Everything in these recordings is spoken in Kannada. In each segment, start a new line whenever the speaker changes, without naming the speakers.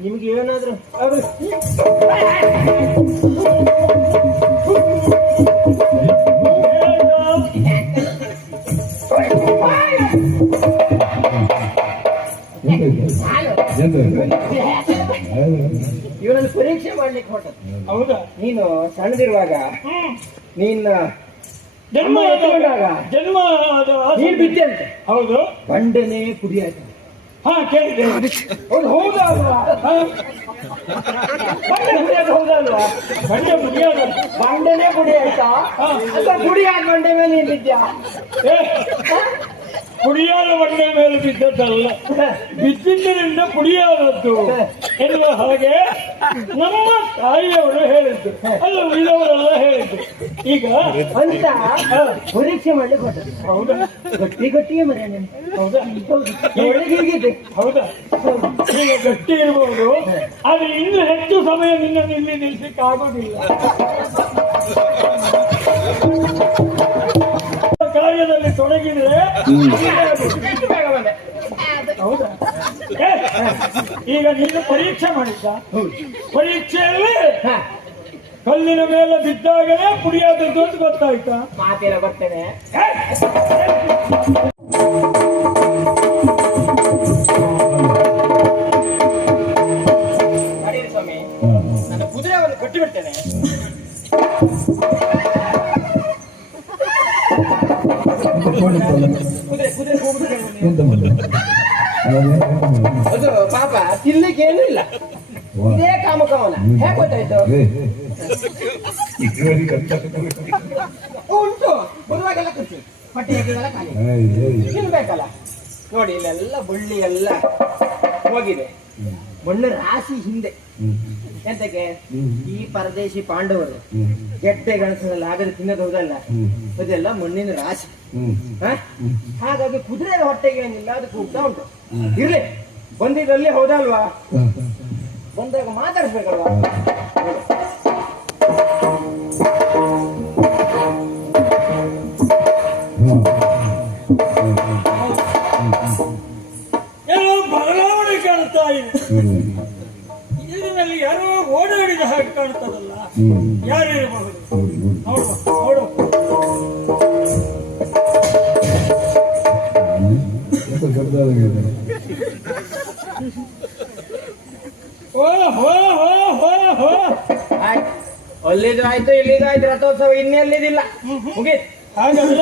ನಿಮ್ಗೆ ಏನಾದ್ರು ಅವರು ಇವನನ್ನು ಪರೀಕ್ಷೆ ಮಾಡ್ಲಿಕ್ಕೆ ಹೊರಟ
ಹೌದಾ?
ನೀನು ಸಣ್ಣದಿರುವಾಗ
ನೀನ್
ನಿನ್ನ
ಜನ್ಮ ಜನ್ಮ
ನೀನ್ ಬಿದ್ದೆ ಅಂತ.
ಹೌದು.
ಬಂಡನೆ ಕುಡಿಯಾಯ್ತು
ಹಾ ಕೇಳಿದೆ
ಹೌದು ಹೌದಾ ಅಲ್ವಾ?
ಹಾ,
ಬಂಡೆ ಕುಡಿಯೋದು ಹೌದಾ ಅಲ್ವಾ?
ಬಂಡೆ
ಬಂಡೆನೇ ಗುಡಿ ಆಯ್ತಾ?
ಹಾ.
ಅಥವಾ ಕುಡಿ ಬಂಡೆ ಮೇಲೆ ನಿಂತಿದ್ಯಾ?
ಏ. ಕುಡಿಯಾದ ಬಟ್ಟೆ ಮೇಲೆ ಬಿದ್ದದ್ದಲ್ಲ. ಬಿದ್ದಿದ್ದರಿಂದ ಕುಡಿಯಾದದ್ದು ಎನ್ನುವ ಹಾಗೆ ನಮ್ಮ ತಾಯಿಯವರು ಹೇಳಿದ್ದು. ಅಲ್ಲ ಉಳಿದವರೆಲ್ಲ ಹೇಳಿದ್ದು. ಈಗ
ಅಂತ ಪರೀಕ್ಷೆ ಮಾಡ್ಲಿಕ್ಕೆ
ಹೌದಾ?
ಗಟ್ಟಿ ಗಟ್ಟಿಯೇ ಮರ
ಹೌದಾ?
ಹೀಗಿದೆ
ಹೌದಾ? ಈಗ ಗಟ್ಟಿ ಇರಬಹುದು ಆದ್ರೆ ಇನ್ನು ಹೆಚ್ಚು ಸಮಯ ನಿನ್ನ ಇಲ್ಲಿ ನಿಲ್ಲಿಸಲಿಕ್ಕೆ ಆಗೋದಿಲ್ಲ. ಕಾರ್ಯದಲ್ಲಿ ತೊಡಗಿದ್ರೆ ಹೌದಾ? ಈಗ ನೀನು ಪರೀಕ್ಷೆ ಮಾಡಿದ್ದ. ಪರೀಕ್ಷೆಯಲ್ಲಿ ಕಲ್ಲಿನ ಮೇಲೆ ಬಿದ್ದಾಗಲೇ ಪುಡಿಯಾದದ್ದು ಅಂತ ಗೊತ್ತಾಯ್ತಾ?
ಮಾತಿನ ಬರ್ತೇನೆ. ಅದು ಪಾಪ ತಿನ್ಲಿಕ್ಕೆ ಇಲ್ಲ ಇದೇ ಕಾಮಕವನ ಗೊತ್ತಾಯ್ತು ಉಂಟು ಬರುವಾಗೆಲ್ಲ ತಿನ್ಬೇಕಲ್ಲ ನೋಡಿ, ಇಲ್ಲೆಲ್ಲ ಬಳ್ಳಿ ಎಲ್ಲ ಹೋಗಿದೆ. ಮಣ್ಣು ರಾಶಿ ಹಿಂದೆ. ಎಂತಕ್ಕೆ ಈ ಪರದೇಶಿ ಪಾಂಡವರು ಗೆಡ್ಡೆ ಗಣಸಲ್ಲ ಆಗದೆ ತಿನ್ನೋದು ಹೌದಲ್ಲ ಅದೆಲ್ಲ ಮಣ್ಣಿನ ರಾಶಿ? ಹಾಗಾಗಿ ಕುದುರೆ ಹೊಟ್ಟೆಗೆ ಏನಿಲ್ಲ ಅದು ಕೂಗ್ತಾ ಉಂಟು. ಇರ್ಲಿ. ಬಂದಿದ್ರಲ್ಲಿ ಹೌದಲ್ವಾ? ಬಂದಾಗ ಮಾತಾಡ್ಸ್ಬೇಕಲ್ವಾ
ಓಡಾಡಿದ ಹಾಗೆ ಕಾಣ್ತದಲ್ಲ ಯಾರಿರಬಹುದು ನೋಡು ನೋಡು. ಓ ಹೋ ಹೋ ಹೋ ಹೋ.
ಆಯ್ತು. ಅಲ್ಲಿದು ಆಯ್ತು ಇಲ್ಲಿದು ಆಯ್ತು ರಥೋತ್ಸವ ಇನ್ನೆಲ್ಲಿದಿಲ್ಲ. ಮುಗೀತ್.
ಹಾಗಲ್ಲ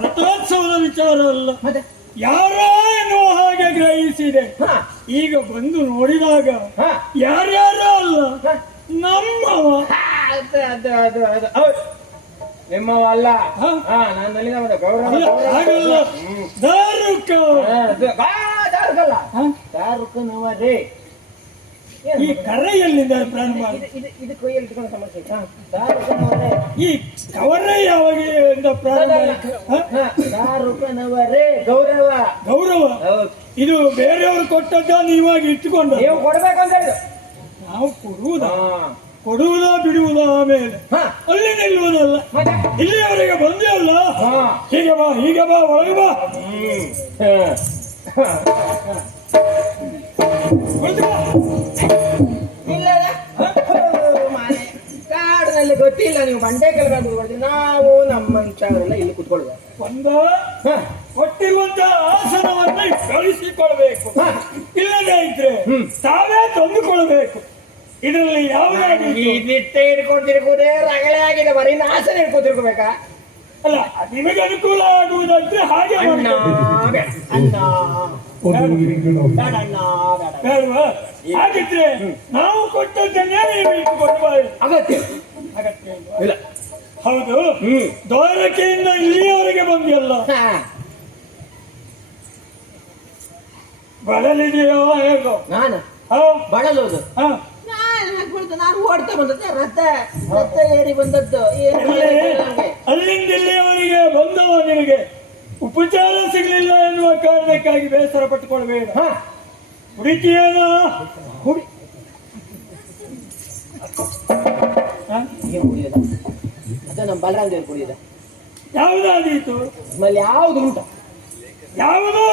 ರಥೋತ್ಸವದ ವಿಚಾರ ಅಲ್ಲ
ಮತ್ತೆ?
ಯಾರೋ ಎನ್ನುವ ಹಾಗೆ ಗ್ರಹಿಸಿದೆ.
ಹಾ.
ಈಗ ಬಂದು ನೋಡಿದಾಗ
ಹಾ.
ಯಾರ್ಯಾರೋ ಅಲ್ಲ
ಹಾ.
ನಮ್ಮವ
ಅದು ಅದು ಅದು. ಅದು ಹೌದು. ನಿಮ್ಮವ ಅಲ್ಲ
ಹಾ.
ಹಾ ನಾನು ಅಲ್ಲಿಂದ ಬಂದ. ಗೌರವ.
ದಾರುಕ. ಈ ಕರೆಯಲ್ಲಿಂದ ಪ್ರಾರಂಭ.
ಇದು ಇಟ್ಕೊಂಡು ಸಮಸ್ಯೆ. ದಾರುಕನವರೇ.
ಈ ಕವರೇ ಯಾವಾಗ ಪ್ರಾರಂಭ ಆಯ್ತು? ಹ?
ಹಾ, ದಾರುಕನವರೇ. ಗೌರವ.
ಗೌರವ. ಇದು ಬೇರೆಯವರು ಕೊಟ್ಟದ್ದ ನೀವಾಗಿ ಇಟ್ಟುಕೊಂಡು.
ನೀವು ಕೊಡ್ಬೇಕಂತ ಹೇಳಿದ್ರು
ನಾವು ಕೊಡುವುದ? ಕೊಡುವುದ ಬಿಡುವುದ ಆಮೇಲೆ.
ಹಾ.
ಅಲ್ಲಿ ನಿಲ್ಲುವುದಲ್ಲ. ಇಲ್ಲಿಯವರೆಗೆ ಬಂದೇ ಅಲ್ಲ. ಹೀಗೆ ಬಾ ಹೀಗೆ ಬಾ ಒಳಗೆ ಬಾ.
ಕಾಡಿನಲ್ಲಿ ಗೊತ್ತಿಲ್ಲ ನೀವು ಬಂಡೆ ಕೆಳಗಡೆ ನಾವು ನಮ್ಮ ಮನುಷ್ಯರೆಲ್ಲ ಇಲ್ಲಿ ಕುತ್ಕೊಳ್ಬೇಕು ಒಂದು
ಕೊಟ್ಟಿರುವಂತಹ ಆಸನವನ್ನ ಕಳಿಸಿಕೊಳ್ಬೇಕು. ಇಲ್ಲದೇ ಇದ್ರೆ. ತಾವೇ ತಂದುಕೊಳ್ಬೇಕು. ಇದರಲ್ಲಿ ಯಾವುದಾಗಿ
ಈ ನಿಟ್ಟೆ ಹಿಡ್ಕೊಂಡ್ತಿರಿ ಕೂದೆ ರಗಳೆ ಆಗಿದೆ ಬರೀ ನಾಶನ ಹಿಡ್ಕೊತಿರ್ಕೋಬೇಕಾ
ಅಲ್ಲ ನಿಮಗೆ ಅನುಕೂಲ ಆಗುವುದಾದ್ರೆ ಹಾಗೆ.
ಬೇಡ. ಅಣ್ಣ?
ಹಾಗಿದ್ರೆ ನಾವು ಕೊಟ್ಟದ್ದನ್ನೇ ನೀವು ಇಟ್ಟುಕೊಂಡು ಬಾ
ಅಗತ್ಯ.
ಅಗತ್ಯ
ಇಲ್ಲ.
ಹೌದು. ದ್ವಾರಕೆಯಿಂದ ಇಲ್ಲಿಯವರೆಗೆ ಬಂದಿಲ್ಲ
ಹಾ.
ಬಳಲಿದೆಯೋ ಹೇಗೋ?
ನಾನು?
ಹ?
ಬಳಲೋದು?
ಹ?
ಕುಳಿತು ನಾನು ಓಡ್ತಾ ಬಂದದ್ದು ರಥ ರಥ ಏರಿ ಬಂದದ್ದು. ಏನು
ಅಲ್ಲಿ
ಗೊತ್ತಿಲ್ಲ
ಅಲ್ಲಿಂದ ಇಲ್ಲಿಯವರೆಗೆ ಬಂದವ ನಿನಗೆ. ಉಪಚಾರ ಸಿಗಲಿಲ್ಲ ಎನ್ನುವ ಕಾರಣಕ್ಕಾಗಿ ಬೇಸರ ಪಟ್ಟುಕೊಳ್ಬೇಡ
ಹಾ.
ಹುಡುಕಿಯೇನ
ಹುಡಿ
ಹ?
ಏನ್ ಕುಡಿಯೋದ. ಅದು ನಮ್ಮ ಬಲರಾಮ ದೇವ್ರು ಕುಡಿಯೋದ.
ಯಾವುದಾದೀತು?
ಆಮೇಲೆ ಯಾವ್ದು ಉಂಟು?
ಯಾವುದೋ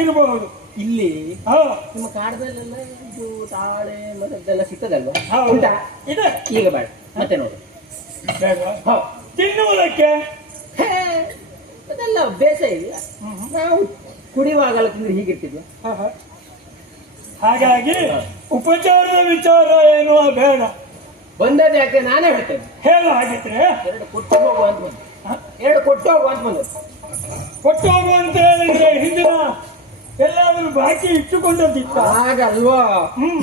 ಇರಬಹುದು.
ಇಲ್ಲಿ
ಹಾ.
ನಿಮ್ಮ ಕಾಡದಲ್ಲೆಲ್ಲ ಇದು ತಾಳೆ ಮರದ್ದೆಲ್ಲ ಸಿಗ್ತದಲ್ವಾ?
ಹೌದು.
ಉಂಟಾ?
ಇದೆ.
ಈಗ ಬೇಡ ಮತ್ತೆ ನೋಡು.
ತಿನ್ನುವುದಕ್ಕೆ?
ಅದೆಲ್ಲ ಬೇಸ ಇಲ್ಲ. ನಾವು ಕುಡಿಯುವಾಗಲ್ಲ ತಿಂದ್ರೆ ಹೀಗಿರ್ತಿದ್ವಿ
ಹಾ, ಹಾ. ಹಾಗಾಗಿ ಉಪಚಾರದ ವಿಚಾರ ಏನು ಬೇಡ.
ಬಂದದ್ದು ಯಾಕೆ? ನಾನೇ ಹೇಳ್ತೇನೆ.
ಹೇಳ ಹಾಗಿದ್ರೆ.
ಎರಡು ಕೊಟ್ಟು ಹೋಗುವ ಅಂತ ಬಂದು? ಎರಡು ಕೊಟ್ಟು ಹೋಗುವ ಅಂತ ಬಂದು.
ಕೊಟ್ಟು ಹೋಗುವಂತ ಹೇಳಿದ್ರೆ ಹಿಂದಿನ ಎಲ್ಲಾದರೂ ಬಾಕಿ ಇಟ್ಟುಕೊಂಡದ್ದಿತ್ತ
ಹಾಗಲ್ವಾ?
ಹ್ಮ್.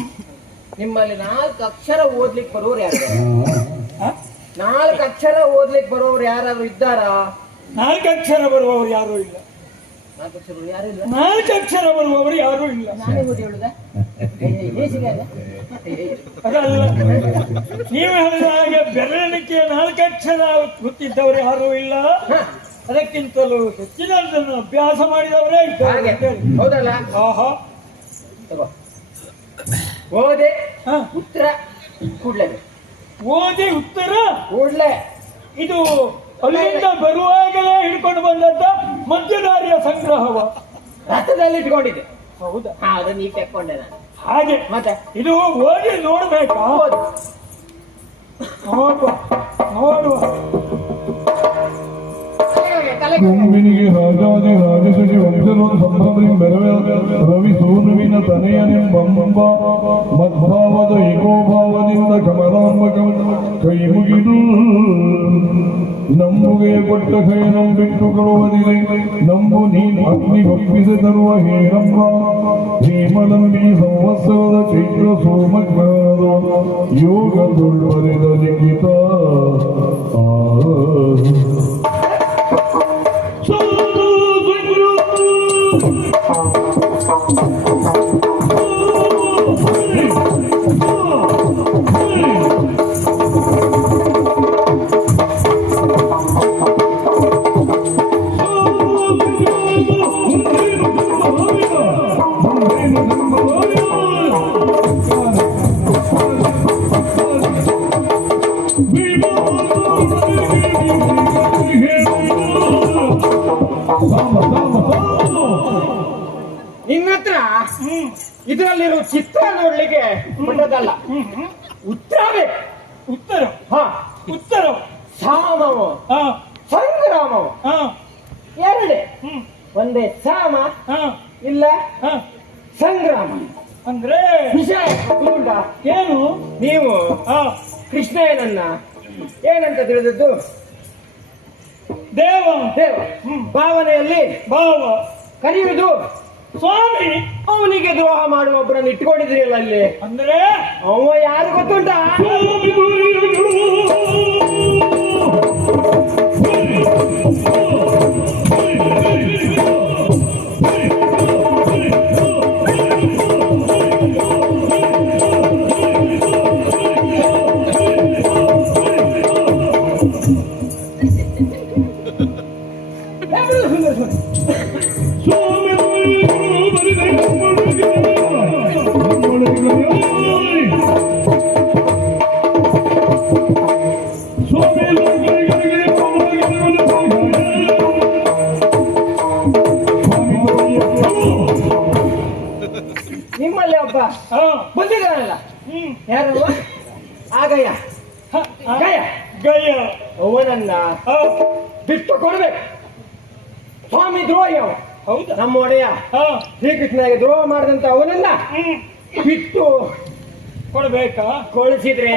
ನಿಮ್ಮಲ್ಲಿ ನಾಲ್ಕು ಅಕ್ಷರ ಓದ್ಲಿಕ್ಕೆ ಬರೋರು ಯಾರು? ನಾಲ್ಕು ಅಕ್ಷರ ಓದ್ಲಿಕ್ಕೆ ಬರೋರು ಯಾರಾದ್ರು ಇದ್ದಾರಾ?
ನಾಲ್ಕು ಅಕ್ಷರ ಬರುವವರು ಯಾರೂ ಇಲ್ಲ.
ನಾಲ್ಕು ಅಕ್ಷರ ಯಾರು ಇಲ್ಲ?
ನಾಲ್ಕು ಅಕ್ಷರ ಬರುವವರು ಯಾರು ಇಲ್ಲ.
ನಾನೇ ಓದಿ ಹೇಳುದ?
ಅದಲ್ಲ. ನೀವು ಹೇಳಿದ ಹಾಗೆ ಬೆರಳಿಕೆ ನಾಲ್ಕು ಅಕ್ಷರ ಗೊತ್ತಿದ್ದವರು ಯಾರು ಇಲ್ಲ.
ಹ,
ಅದಕ್ಕಿಂತಲೂ ಹೆಚ್ಚಿನ ಅಭ್ಯಾಸ ಮಾಡಿದವರೇ ಇದ್ದಾರೆ
ಹೌದಲ್ಲ?
ಆಹಾ.
ತಗೋ. ಓದೆ
ಹ.
ಉತ್ತರ ಕೂಡ್ಲೆ.
ಓದಿ ಉತ್ತರ
ಕೂಡ್ಲೆ.
ಇದು ಅಲ್ಲಿಂದ ಬರುವಾಗಲೇ ಹಿಡ್ಕೊಂಡು ಬಂದಂತ ಮಧ್ಯದಾರಿಯ ಸಂಗ್ರಹವ.
ರಥದಲ್ಲಿ ಇಟ್ಕೊಂಡಿದೆ
ಹೌದಾ?
ಹಾ ಅದನ್ನ ಈಗ ತೆಕ್ಕೊಂಡೆ ನಾನು.
ಹಾಗೆ.
ಮತ್ತೆ?
ಇದು ಓದಿ ನೋಡ್ಬೇಕಾ?
ಹೌದು
ನೋಡುವ.
ಕುಂಬಿನಿಗೆ ರಾಜಾದಿ ರಾಜಸಜಿ ವಂಶರು ಸಂಭ್ರಮಿ ಮೆರವೆ ರವಿ ಸೋನುವಿನ ತನೆಯನೆಂಬಂಬ ಮದ್ಭಾವದ ಏಕೋಭಾವದಿಂದ ಕಮಲಾಂಬ ಕೈ ಮುಗಿದು ನಂಬುಗೆ ಕೊಟ್ಟ ಕೈ ನಂಬಿಟ್ಟು ಕೊಡುವುದಿದೆ ನಂಬು ನೀನು ಅಗ್ನಿ ಒಪ್ಪಿಸಿ ತರುವ ಹೇರಂಬ ಹೇಮಲಂಬಿ ಸಂವತ್ಸರದ ಚೈತ್ರ ಸೋಮಜ್ಞಾನದ ಯೋಗ ದುರ್ವರಿದ ಲಿಖಿತ ಆ
Thank you. ಇದರಲ್ಲಿರೋ ಚಿತ್ರ ನೋಡ್ಲಿಕ್ಕೆ ಬಿಟ್ಟದಲ್ಲ ಉತ್ತರವೇ
ಉತ್ತರ
ಹಾ.
ಉತ್ತರ?
ಸಾಮವ.
ಹಾ.
ಸಂಗ್ರಾಮವು.
ಹಾ.
ಎರಡೇ. ಒಂದೇ ಸಾಮ.
ಹಾ.
ಇಲ್ಲ.
ಹಾ.
ಸಂಗ್ರಾಮ.
ಅಂದ್ರೆ?
ವಿಷಯ
ಏನು?
ನೀವು
ಕೃಷ್ಣ
ಕೃಷ್ಣಯ್ಯನನ್ನ ಏನಂತ ತಿಳಿದದ್ದು?
ದೇವ.
ದೇವ. ಭಾವನೆಯಲ್ಲಿ
ಭಾವ.
ಕರೆಯುವುದು
ಸ್ವಾಮಿ
ಅವನಿಗೆ ದ್ರೋಹ ಮಾಡುವ ಒಬ್ಬರನ್ನು ಇಟ್ಕೊಂಡಿದ್ರಿಯಲ್ಲ ಅಲ್ಲಿ
ಅಂದ್ರೆ
ಅವ ಯಾರು ಗೊತ್ತುಂಟ ನಿಮ್ಮಲ್ಲಿ ಶ್ರೀಕೃಷ್ಣನಿಗೆ ದ್ರೋಹ ಮಾಡಿದಂತ ಅವನನ್ನ ಬಿಟ್ಟು
ಕೊಡ್ಬೇಕಾ? ಕೊಡಿಸಿದ್ರೆ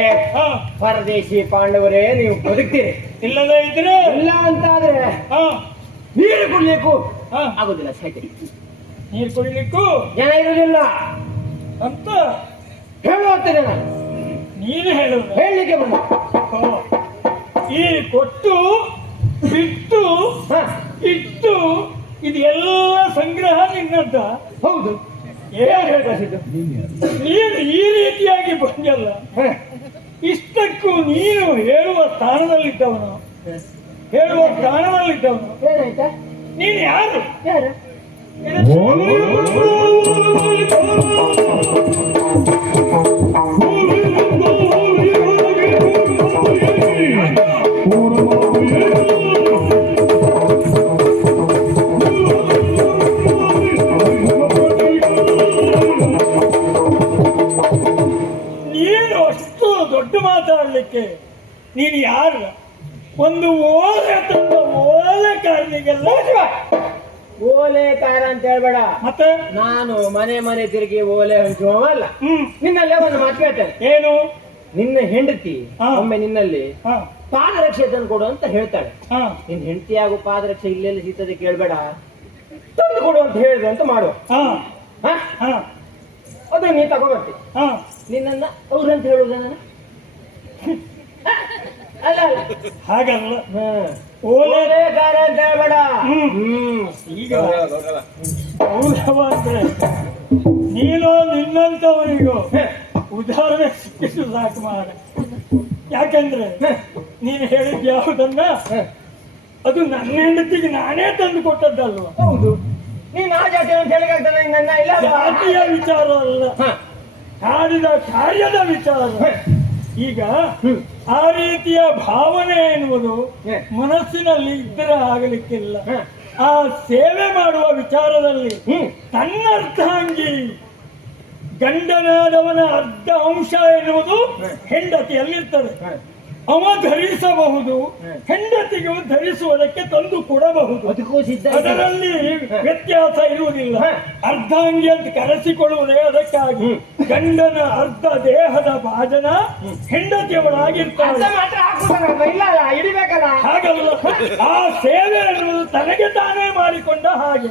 ಪರದೇಶಿ ಪಾಂಡವರೇ ನೀವು ಬದುಕ್ತೀರಿ.
ಇಲ್ಲದ ಇದ್ರೆ?
ಇಲ್ಲ ಅಂತ
ಆದ್ರೆ
ನೀರು ಕುಡಿಲಿಕ್ಕು
ಹಾ.
ಆಗುದಿಲ್ಲ ಸೈಕಲ್
ನೀರು ಕುಡಿಲಿಕ್ಕೂ?
ಜನ ಇರುವುದಿಲ್ಲ.
ಅಂತ?
ಹೇಳುವಂತ ಜನ.
ನೀನು ಹೇಳು
ಹೇಳಲಿಕ್ಕೆ ಬಂದ.
ಈ ಕೊಟ್ಟು ಬಿಟ್ಟು
ಹ,
ಇದೆಲ್ಲ ಸಂಗ್ರಹ ನಿನ್ನದ್ದ
ಹೌದು
ಏನ್ ನೀನು ಈ ರೀತಿಯಾಗಿ ಬಂದಲ್ಲ ಇಷ್ಟಕ್ಕೂ ನೀನು ಹೇಳುವ ಸ್ಥಾನದಲ್ಲಿದ್ದವನು ಹೇಳುವ ಸ್ಥಾನದಲ್ಲಿದ್ದವನು ನೀನು ಯಾರು ನೀನು ಯಾರು? ಒಂದು ಓಲೆ ತಂದ ಓಲೆ
ಕಾರ ಅಂತ ಹೇಳ್ಬೇಡ.
ಮತ್ತೆ?
ನಾನು ಮನೆ ಮನೆ ತಿರುಗಿ ಓಲೆ ಹಂಚುವಲ್ಲ
ಹ್ಮ್.
ನಿನ್ನಲ್ಲೇ ಒಂದು ಮಾತು ಕೇಳ್ತೇನೆ
ಏನು?
ನಿನ್ನ ಹೆಂಡತಿ. ಒಮ್ಮೆ ನಿನ್ನಲ್ಲಿ ಪಾದರಕ್ಷೆ ತಂದು ಕೊಡು ಅಂತ ಹೇಳ್ತಾಳೆ.
ಹಾ.
ನಿನ್ ಹೆಂಡತಿ ಆಗೋ ಪಾದರಕ್ಷೆ ಇಲ್ಲೆಲ್ಲಿ ಸಿಗ್ತದೆ ಕೇಳ್ಬೇಡ. ತಂದು ಕೊಡು ಅಂತ ಹೇಳಿದೆ ಅಂತ ಮಾಡು.
ಹಾ.
ಹಾ?
ಹಾ.
ಅದು ನೀ ತಗೋಬರ್ತಿ
ಹಾ.
ನಿನ್ನನ್ನ ಅವ್ರಂತ ಹೇಳುದ ನಾನು ಅಲ್ಲ ಅಲ್ಲ
ಹಾಗಲ್ಲ
ಓಲೆಕಾರ ಅಂತ ಹೇಳ್ಬೇಡ.
ಹ್ಮ್.
ಹ್ಮ್.
ಈಗ ಗೌರವ ನೀನು ನಿನ್ನಂತವರಿಗೂ ಉದಾಹರಣೆ ಸಿಕ್ಕಿಸು ಸಾಕು ಮಾಡ ಯಾಕಂದ್ರೆ ನೀನು ಹೇಳಿದ್ ಯಾವುದನ್ನ ಅದು ನನ್ನ ಹೆಂಡತಿಗೆ ನಾನೇ ತಂದು ಕೊಟ್ಟದ್ದಲ್ವ?
ಹೌದು. ನೀನ್ ಆ ಜಾತಿ ಅಂತ ಹೇಳಿಕಾಗ್ತದೆ ನನ್ನ ಇಲ್ಲ?
ಜಾತಿಯ ವಿಚಾರ ಅಲ್ಲ. ಮಾಡಿದ ಕಾರ್ಯದ ವಿಚಾರ. ಈಗ. ಆ ರೀತಿಯ ಭಾವನೆ ಎನ್ನುವುದು. ಮನಸ್ಸಿನಲ್ಲಿ ಇದ್ದರೆ ಆಗಲಿಕ್ಕಿಲ್ಲ ಆ ಸೇವೆ ಮಾಡುವ ವಿಚಾರದಲ್ಲಿ
ತನ್ನರ್ಥಾಂಗಿ
ತನ್ನ ಗಂಡನಾದವನ ಅರ್ಧ ಅಂಶ ಎನ್ನುವುದು ಹೆಂಡತಿಯಲ್ಲಿರ್ತದೆ. ಅವ ಧರಿಸಬಹುದು. ಹೆಂಡತಿಗೂ ಧರಿಸುವುದಕ್ಕೆ ತಂದು ಕೊಡಬಹುದು.
ಅದಕ್ಕೂ ಸಿದ್ಧ
ಅದರಲ್ಲಿ ವ್ಯತ್ಯಾಸ ಇರುವುದಿಲ್ಲ. ಅರ್ಧಾಂಗಿ ಅಂತ ಕರೆಸಿಕೊಳ್ಳುವುದೇ ಅದಕ್ಕಾಗಿ. ಗಂಡನ ಅರ್ಧ ದೇಹದ ಭಾಜನ ಹೆಂಡತಿಯವಳಾಗಿರ್ತಾಳೆ.
ಅಲ್ಲ
ಹಾಗಲ್ಲ. ಆ ಸೇವೆ ಎನ್ನುವುದು ತನಗೆ ತಾನೇ ಮಾಡಿಕೊಂಡ ಹಾಗೆ.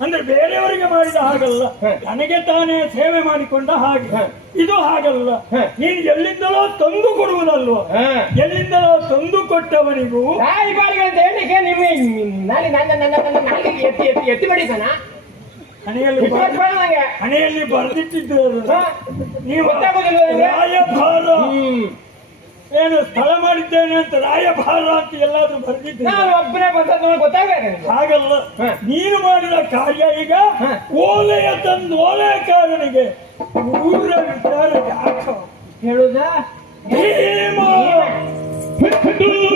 ಅಂದ್ರೆ ಬೇರೆಯವರಿಗೆ ಮಾಡಿದ ಹಾಗಲ್ಲ. ನನಗೆ ತಾನೇ ಸೇವೆ ಮಾಡಿಕೊಂಡ ಹಾಗೆ. ಇದು ಹಾಗಲ್ಲ. ನೀನು ಎಲ್ಲಿಂದಲೋ ತಂದು ಕೊಡುವುದಲ್ವ. ಎಲ್ಲಿಂದಲೋ ತಂದು ಕೊಟ್ಟವನಿಗೂ
ಅಂತ ಹೇಳಿಕ್ಕೆ ನಿಮ್ಮ ಎತ್ತಿ ಎತ್ತಿ ಎತ್ತಿ
ಹಣೆಯಲ್ಲಿ ಹಣೆಯಲ್ಲಿ? ನೀವು? ರಾಯಭಾರ ಏನು ಸ್ಥಳ ಮಾಡಿದ್ದೇನೆ ಅಂತ ರಾಯಭಾರ ಅಂತ ಎಲ್ಲಾದ್ರೂ ಬರೆದಿದ್ದೇನೆ
ನಾನು ಒಬ್ಬನೇ ಬಂದ ನಿಮ್ಗೆ.
ಹಾಗಲ್ಲ. ನೀನು ಮಾಡಿದ ಕಾರ್ಯ ಈಗ
ಹ.
ಓಲೆಯ ತಂದು ಓಲೆಕಾರನಿಗೆ ಊರ ವಿಚಾರ ಯಾಕೋ
ಹೇಳುದಾ?
ಭೀಮ! ಭೀಮ!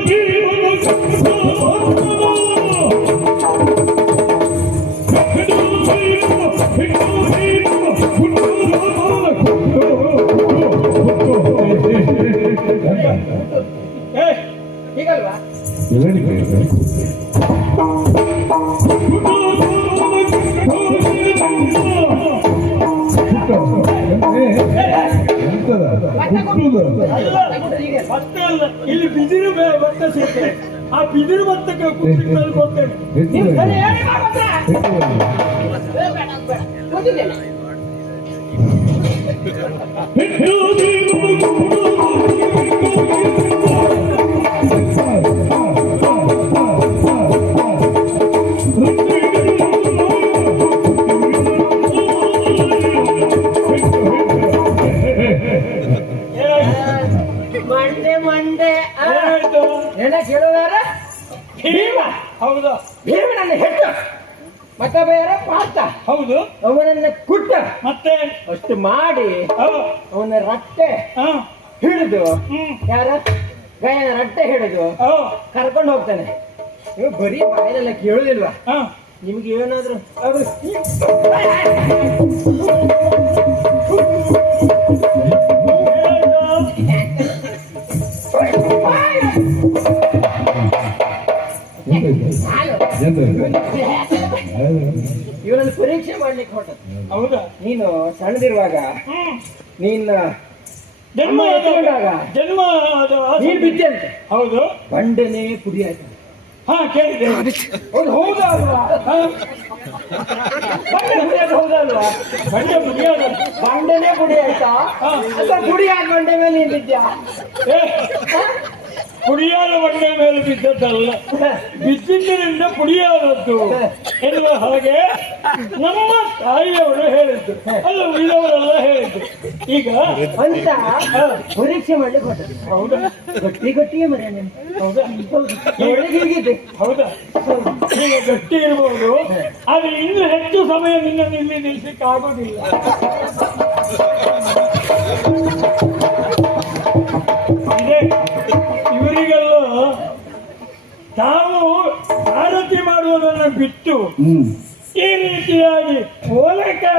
ಭೀಮ!
ಎಂತದ
ಹೀಗೆ.
ಭತ್ತ ಅಲ್ಲ ಇಲ್ಲಿ ಬಿದಿರು ಬೆ- ಭತ್ತ ಸಿಗ್ತದೆ ಆ ಬಿದಿರು ಭತ್ತಕ್ಕೆ ಕುಟ್ಟಿ ಮೇಲೆ ಕೊಡ್ತೇನೆ
ನೀವು ಸರಿ ಹೇಳಿ. ಮಾತ್ರ ಗೊತ್ತಿಲ್ಲ
ಏನಾಯ್ತು
ಮಂಡೆ ಮಂಡೆ ಏನ ಕೇಳೋದಾರ
ಭೀಮ. ಹೌದು.
ಭೀಮನನ್ನ ಹೆಟ್ಟು. ಮತ್ತೆ ಬೇರ ಪಾತ್ರ
ಹೌದು.
ಅವನನ್ನ ಕುಟ್ಟ.
ಮತ್ತೆ?
ಅಷ್ಟು ಮಾಡಿ
ಅವ
ಅವನ ರಟ್ಟೆ
ಹ,
ಹಿಡಿದು
ಹ್ಮ್.
ಯಾರ? ಗಯನ ರಟ್ಟೆ ಹಿಡಿದು ಕರ್ಕೊಂಡು ಹೋಗ್ತಾನೆ. ನೀವು ಬರೀ ಬಾಯಲೆಲ್ಲ ಕೇಳುದಿಲ್ವಾ?
ಹ,
ನಿಮ್ಗೆ ಏನಾದ್ರು ಇವನನ್ನು ಪರೀಕ್ಷೆ ಮಾಡ್ಲಿಕ್ಕೆ ಹೊರಟ
ಹೌದಾ?
ನೀನು ಸಣ್ಣದಿರುವಾಗ ನಿನ್ನ
ಜನ್ಮ
ಎತ್ಕೊಂಡಾಗ
ಜನ್ಮ
ಬಿದ್ದೆ ಅಂತ
ಹೌದು.
ಬಂಡನೆ ಪುಡಿ ಆಯ್ತು
ಹಾ ಕೇಳಿದೆ.
ಹೌದು ಬಂಡೆ ಪುಡಿ ಆಯ್ತು ಹೌದಾ ಅಲ್ವಾ?
ಗಂಡ ಮುಗಿಯೋದ
ಬಂಡನೆ ಪುಡಿ ಆಯ್ತಾ ಅಥವಾ ಪುಡಿ ಆದ ಬಂಡೆ ಮೇಲೆ ನೀನ್ ಬಿದ್ದ್ಯಾ
ಹೊಟ್ಟೆ ಮೇಲೆ ಬಿದ್ದದ್ದಲ್ಲ. ಬಿದ್ದಿದ್ದರಿಂದ ಕುಡಿಯಾದದ್ದು ಎನ್ನುವ ಹಾಗೆ ನಮ್ಮ ತಾಯಿಯವರು ಹೇಳಿದ್ದು ಅಲ್ಲ ಉಳಿದವರೆಲ್ಲ ಹೇಳಿದ್ದು ಈಗ
ಅಂತ ಪರೀಕ್ಷೆ ಮಾಡಿ
ಹೌದಾ?
ಗಟ್ಟಿ ಗಟ್ಟಿಗೆ
ಹೌದಾ?
ಒಳಗೆ ಹೀಗಿದೆ
ಹೌದಾ? ಈಗ ಗಟ್ಟಿ ಇರಬಹುದು ಆದ್ರೆ ಇನ್ನು ಹೆಚ್ಚು ಸಮಯ ನಿನ್ನ ಇಲ್ಲಿ ನಿಲ್ಲಿಸಲಿಕ್ಕೆ ಆಗೋದಿಲ್ಲ. ಬಿಟ್ಟು ಈ ರೀತಿಯಾಗಿ ಓಲೈಕೆ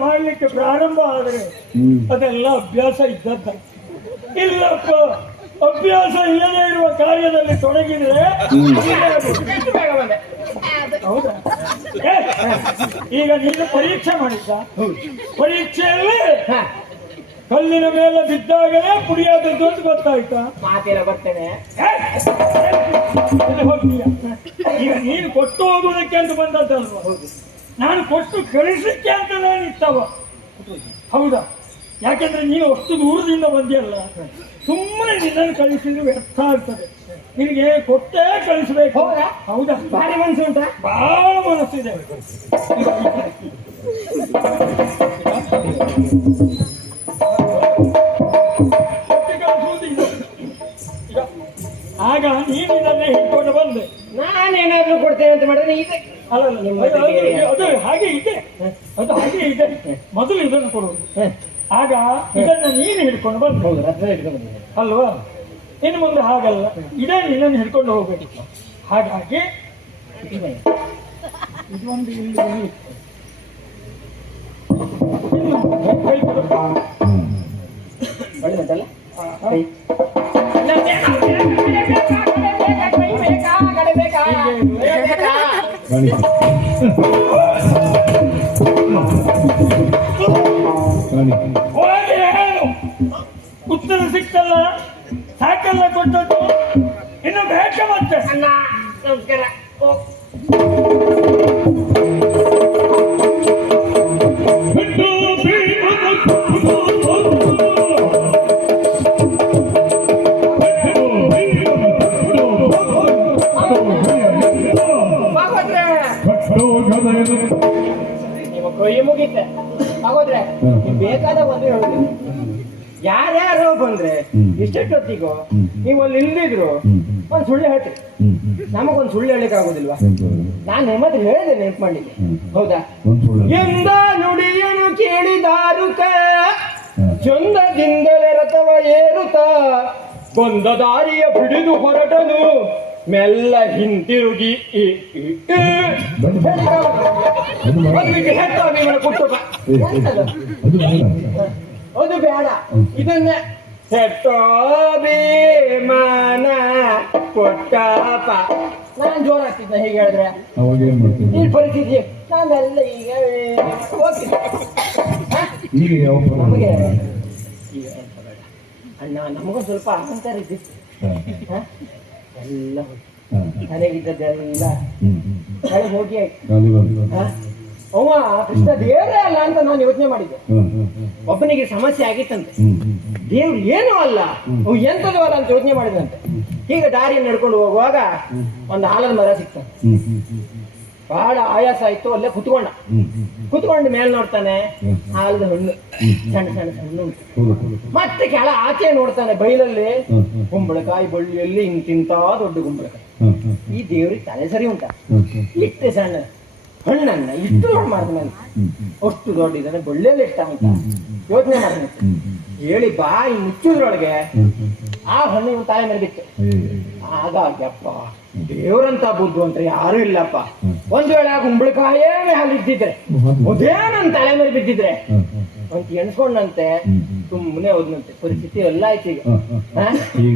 ಮಾಡಲಿಕ್ಕೆ ಪ್ರಾರಂಭ ಆದರೆ ಅದೆಲ್ಲ ಅಭ್ಯಾಸ ಇದ್ದದ್ದ ಇಲ್ಲಪ್ಪ ಅಭ್ಯಾಸ ಇಲ್ಲದೆ ಇರುವ ಕಾರ್ಯದಲ್ಲಿ ತೊಡಗಿದ್ರೆ ಹೌದಾ? ಈಗ ನೀನು ಪರೀಕ್ಷೆ ಮಾಡಿದ್ದ? ಪರೀಕ್ಷೆಯಲ್ಲಿ ಕಲ್ಲಿನ ಮೇಲೆ ಬಿದ್ದಾಗಲೇ ಪುಡಿಯಾದದ್ದು ಅಂತ ಗೊತ್ತಾಯ್ತಾ?
ಮಾತಿಲ್ಲ ಬರ್ತೇನೆ.
ಹೋಗ್ತೀಯ? ಈಗ ನೀನು ಕೊಟ್ಟು ಹೋಗೋದಕ್ಕೆ ಅಂತ ಬಂದದ್ದಲ್ವ ನಾನು ಕೊಟ್ಟು ಕಳಿಸಲಿಕ್ಕೆ ಅಂತ ನಾನು ಇತ್ತವ ಹೌದಾ? ಯಾಕೆಂದ್ರೆ ನೀನು ಅಷ್ಟು ದೂರದಿಂದ ಬಂದಿಯಲ್ಲ. ಸುಮ್ಮನೆ ನಿನ್ನನ್ನು ಕಳಿಸಿದ್ರೆ ವ್ಯರ್ಥ ಆಗ್ತದೆ. ನಿನಗೆ ಕೊಟ್ಟೇ ಕಳಿಸ್ಬೇಕು.
ಹೌದಾ?
ಹೌದಾ?
ಭಾರಿ ಮನಸ್ಸು ಉಂಟಾ?
ಬಹಳ ಮನಸ್ಸಿದೆ. ಅದು- ಹಾಗೆ ಇದೆ. ಅದು ಹಾಗೆ ಇದೆ. ಮೊದಲು ಇದನ್ನು ಕೊಡುವುದು ಆಗ ಇದನ್ನ ನೀನು ಹಿಡ್ಕೊಂಡು
ಬರ್ಬೋದು ರತ್ನ ಇಟ್ಕೊಂಡು
ಅಲ್ವಾ? ಇನ್ನು ಮುಂದೆ ಹಾಗಲ್ಲ. ಇದೇ ನಿನ್ನನ್ನು ಹಿಡ್ಕೊಂಡು ಹೋಗ್ಬೇಕು. ಹಾಗಾಗಿ ಇದೊಂದು ಇಲ್ಲಿ. ಇನ್ನು ಕೊಡು.
ಒಳ್ಳೆದುಂಟಲ್ಲ ಕೈ ಮುಗೀತೆ. ಹಾಗಾದ್ರೆ ಬೇಕಾದ ಒಂದು ಹೇಳುದು ಯಾರ್ಯಾರು ಬಂದ್ರೆ. ಇಷ್ಟೊತ್ತಿಗೂ. ನೀವು ಅಲ್ಲಿ ಇಲ್ದಿದ್ರು ಒಂದು ಸುಳ್ಳು ಹೇಳ್ತೀರಿ ನಮಗೊಂದು ಸುಳ್ಳು ಹೇಳಕ್ ಆಗುದಿಲ್ವಾ? ನಾನು ನಿಮ್ಮದು ಹೇಳಿದೆ ನೆನ್ಪು ಮಾಡಿದ್ದೆ ಹೌದಾ? ಎಂದ ನುಡಿಯನು ಕೇಳಿದಾರುಕ. ಚಂದದಿಂದಲೇ ರಥವ ಏರುತ್ತ ಬಂದ ದಾರಿಯ ಬಿಡಿದು ಹೊರಟನು. ಮೆಲ್ಲ
ಬನ್ನಿ. ಅದು ಬೇಡ.
ಕುಟುಂಬ
ಅದು
ಇದನ್ನ ಹೆತ್ತ ಭೀಮನ ಕೊಟ್ಟಪ್ಪ ನಾನ್ ಜೋರ್ ಆಗ್ತಿದ್ದ ಹೇಗೆ ಹೇಳಿದ್ರೆ. ಈ ಪರಿಸ್ಥಿತಿ. ನಾನೆಲ್ಲ ಈಗ ನಮಗೆ ಅಣ್ಣ ನಮಗೂ ಸ್ವಲ್ಪ ಅಹಂಕಾರ ಇದ್ದಿತ್ತು? ಎಲ್ಲ
ಹ್ಮ್.
ಕಳೆ ಹೋಗಿ ಆಯ್ತು. ಅವ ಕೃಷ್ಣ ದೇವರೇ ಅಲ್ಲ ಅಂತ ನಾನು ಯೋಚನೆ ಮಾಡಿದ್ದೆ. ಒಬ್ಬನಿಗೆ ಸಮಸ್ಯೆ ಆಗಿತ್ತಂತೆ. ದೇವ್ರು ಏನು ಅಲ್ಲ. ಅವು ಎಂತದೂ ಅಲ್ಲ ಅಂತ ಯೋಚನೆ ಮಾಡಿದಂತೆ ಈಗ ದಾರಿ ನಡ್ಕೊಂಡು ಹೋಗುವಾಗ ಒಂದು ಆಲದ ಮರ ಸಿಕ್ತ ಬಹಳ ಆಯಾಸ ಆಯ್ತು ಅಲ್ಲೇ ಕುತ್ಕೊಂಡ. ಕುತ್ಕೊಂಡು ಮೇಲ್ ನೋಡ್ತಾನೆ. ಆಲದ ಹಣ್ಣು ಸಣ್ಣ ಸಣ್ಣ ಸಣ್ಣ. ಮತ್ತೆ ಕೆಳ ಆಚೆ ನೋಡ್ತಾನೆ ಬೈಲಲ್ಲಿ. ಕುಂಬಳಕಾಯಿ ಬಳ್ಳಿಯಲ್ಲಿ ಇಂತಿಂತ ದೊಡ್ಡ ಕುಂಬಳಕಾಯಿ ಈ ದೇವ್ರಿಗೆ ತಲೆ ಸರಿ ಉಂಟ
ಹ್ಮ್,
ಸಣ್ಣ ಹಣ್ಣನ್ನ ಇಷ್ಟು ದೊಡ್ಡ ಮಾಡ್ತಾನೆ. ಅಷ್ಟು ದೊಡ್ಡ ಇದನ್ನ ಬಳ್ಳಿಯಲ್ಲಿ ಇಷ್ಟ ಅಂತ ಯೋಚನೆ ಮಾಡ್ತಾನೆ ಹೇಳಿ ಬಾಯಿ ಮುಚ್ಚಿದ್ರೊಳಗೆ. ಆ ಹಣ್ಣು ತಾಯಿ ಮೇಲೆ ಬಿತ್ತು ಆಗ ಅಪ್ಪ ದೇವ್ರಂತ ಅಂತ ಯಾರು ಇಲ್ಲಪ್ಪ ಒಂದ್ ವೇಳೆ ಆ ಕುಂಬಳಕಾಯೇ ಮೇಲೆ ಇದ್ದಿದ್ರೆ ಅದೇ ನನ್ನ ತಲೆ ಮೇಲೆ ಬಿದ್ದಿದ್ರೆ ಅಂತ ಎಣ್ಸ್ಕೊಂಡಂತೆ. ಸುಮ್ಮನೆ ಹೋದ್ನಂತೆ ಪರಿಸ್ಥಿತಿ ಎಲ್ಲ ಆಯ್ತು ಈಗ?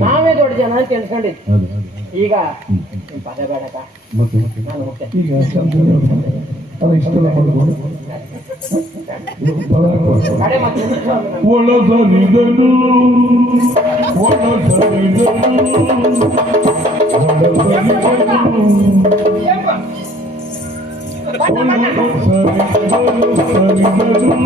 ನಾವೇ ದೊಡ್ಡ ಜನ ಅಂತ ಎಣ್ಸ್ಕೊಂಡಿದ್ವಿ. ಈಗ. ಪದ ಬೇಡಕ? ನಾನು ಹೋಗ್ತೇನೆ
ಅದು ಇಷ್ಟೆಲ್ಲ ಮಾಡ್ಕೊಂಡು ಇದು ಪದ ಕೊಡು.
ಕಡೆ ಮತ್ತೆ
ಒಳಸರಿದನು ಒಳಸರಿದನು ಒಳಸರಿದನು
ಏಪ್ಪ? ಬಣ್ಣ, ಬಣ್ಣ.
ಒಳಸರಿದನು